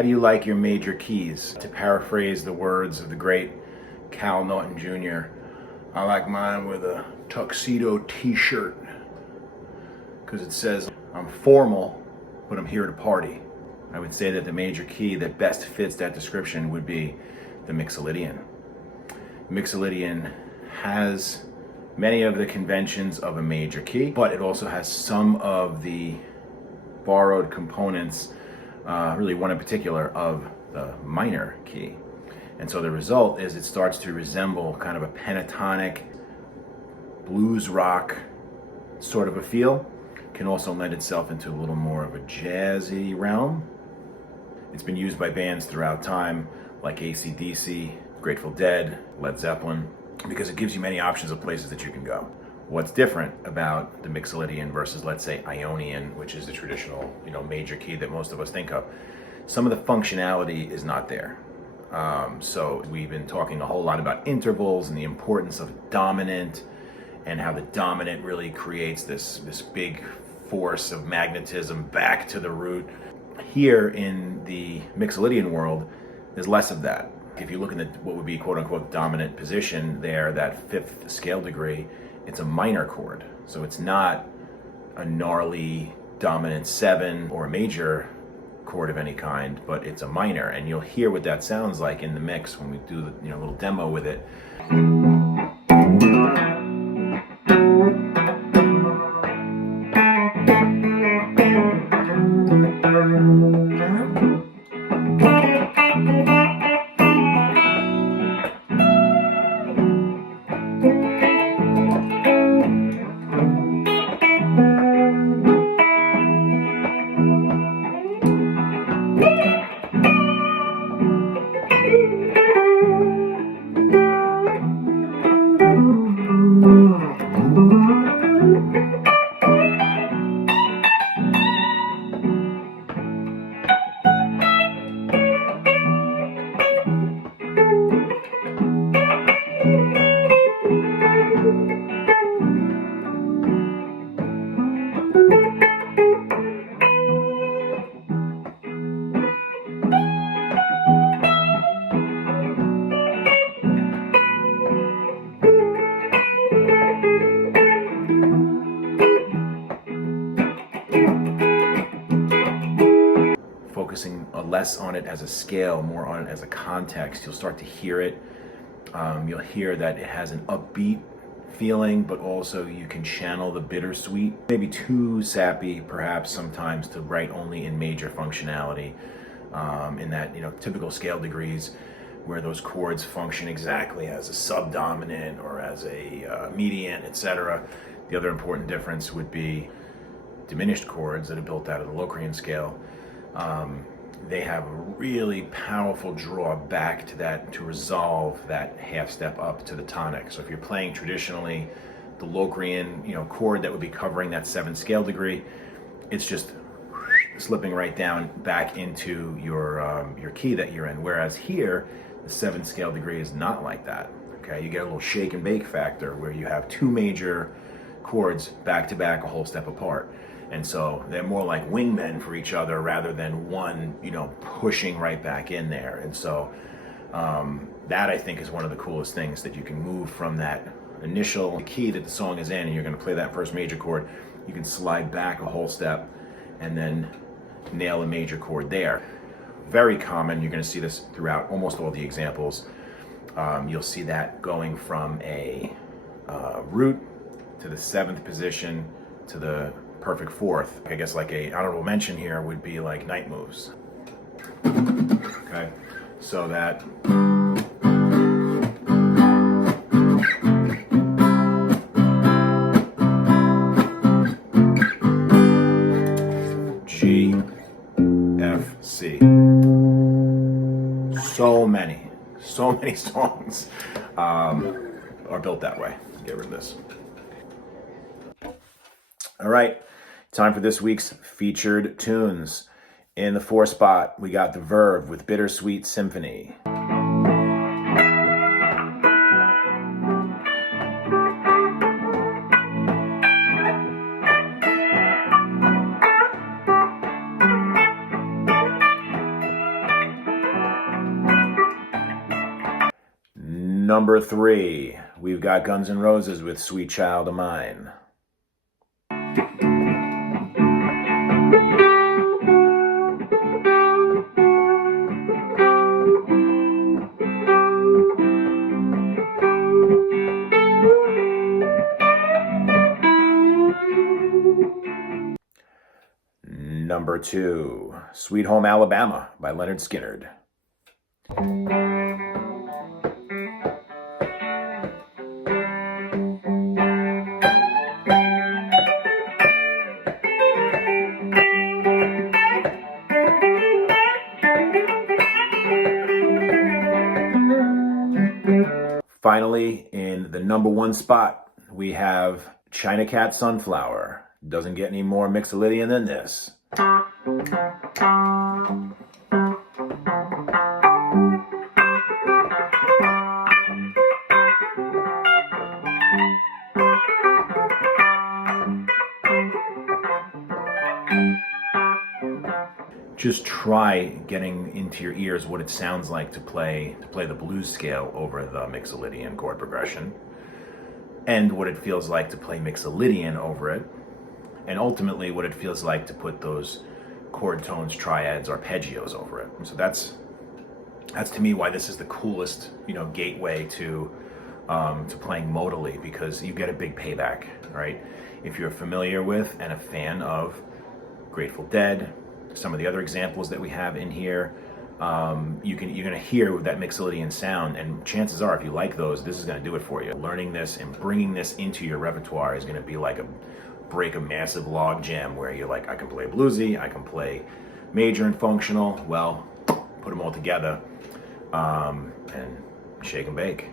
How do you like your major keys? To paraphrase the words of the great Cal Naughton Jr., I like mine with a tuxedo t-shirt because it says I'm formal, but I'm here to party. I would say that the major key that best fits that description would be the Mixolydian. Mixolydian has many of the conventions of a major key, but it also has some of the borrowed components, really one in particular, of the minor key. And so the result is it starts to resemble kind of a pentatonic blues rock sort of a feel. Can also lend itself into a little more of a jazzy realm. It's been used by bands throughout time like AC/DC, Grateful Dead, Led Zeppelin, because it gives you many options of places that you can go. What's different about the Mixolydian versus, let's say, Ionian, which is the traditional, major key that most of us think of? Some of the functionality is not there. So we've been talking a whole lot about intervals and the importance of dominant, and how the dominant really creates this big force of magnetism back to the root. Here in the Mixolydian world, there's less of that. If you look at what would be quote-unquote dominant position there, that fifth scale degree, it's a minor chord. So it's not a gnarly dominant 7 or a major chord of any kind, but it's a minor. And you'll hear what that sounds like in the mix when we do the little demo with it. Focusing less on it as a scale, more on it as a context, you'll start to hear it. You'll hear that it has an upbeat feeling, but also you can channel the bittersweet. Maybe too sappy, perhaps sometimes, to write only in major functionality, in that typical scale degrees where those chords function exactly as a subdominant or as a median, etc. The other important difference would be diminished chords that are built out of the Locrian scale. They have a really powerful draw back to that, to resolve that half step up to the tonic. So if you're playing traditionally the Locrian, chord that would be covering that 7th scale degree, it's just slipping right down back into your key that you're in. Whereas here, the 7th scale degree is not like that. Okay, you get a little shake and bake factor where you have 2 major chords back to back, a whole step apart. And so they're more like wingmen for each other rather than one, pushing right back in there. And so that, I think, is one of the coolest things, that you can move from that initial key that the song is in, and you're going to play that first major chord. You can slide back a whole step and then nail a major chord there. Very common. You're going to see this throughout almost all the examples. You'll see that going from a root to the 7th position to the perfect 4th. I guess like a honorable mention here would be like night moves. Okay, so that G, F, C. So many songs are built that way. Get rid of this. All right, time for this week's featured tunes. In the 4th spot, we got The Verve with Bittersweet Stmphony. number 3, we've got Guns N' Roses with Sweet Child of Mine. Number 2, Sweet Home Alabama by Leonard Skinner. Finally, in the number 1 spot, we have China Cat Sunflower. Doesn't get any more Mixolydian than this. Just try getting into your ears what it sounds like to play the blues scale over the Mixolydian chord progression, and what it feels like to play Mixolydian over it, and ultimately what it feels like to put those chord tones, triads, arpeggios over it. So that's to me why this is the coolest, gateway to playing modally, because you get a big payback, right? If you're familiar with and a fan of Grateful Dead, some of the other examples that we have in here, you're going to hear that Mixolydian sound, and chances are, if you like those, this is going to do it for you. Learning this and bringing this into your repertoire is going to be like break a massive log jam, where you're like, I can play bluesy, I can play major and functional. Well, put them all together and shake and bake.